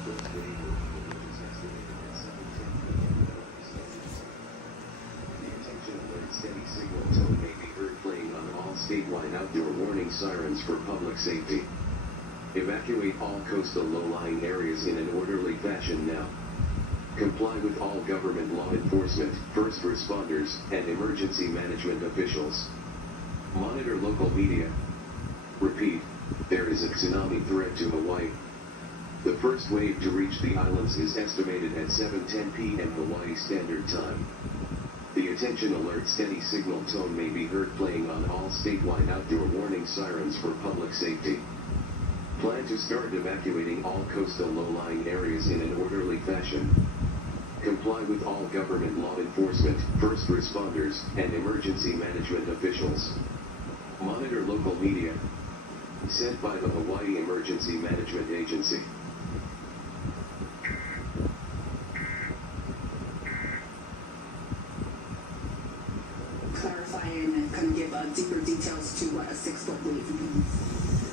Steady signal tone may be heard playing on all statewide outdoor warning sirens for public safety. Evacuate all coastal low-lying areas in an orderly fashion now. Comply with all government law enforcement, first responders, and emergency management officials. Monitor local media. Repeat, there is a tsunami threat to Hawaii. The first wave to reach the islands is estimated at 7:10 p.m. Hawaii Standard Time. The attention alert steady signal tone may be heard playing on all statewide outdoor warning sirens for public safety. Plan to start evacuating all coastal low-lying areas in an orderly fashion. Comply with all government law enforcement, first responders, and emergency management officials. Monitor local media. Sent by the Hawaii Emergency Management Agency. Clarify and kind of give deeper details to what a 6-foot wave means.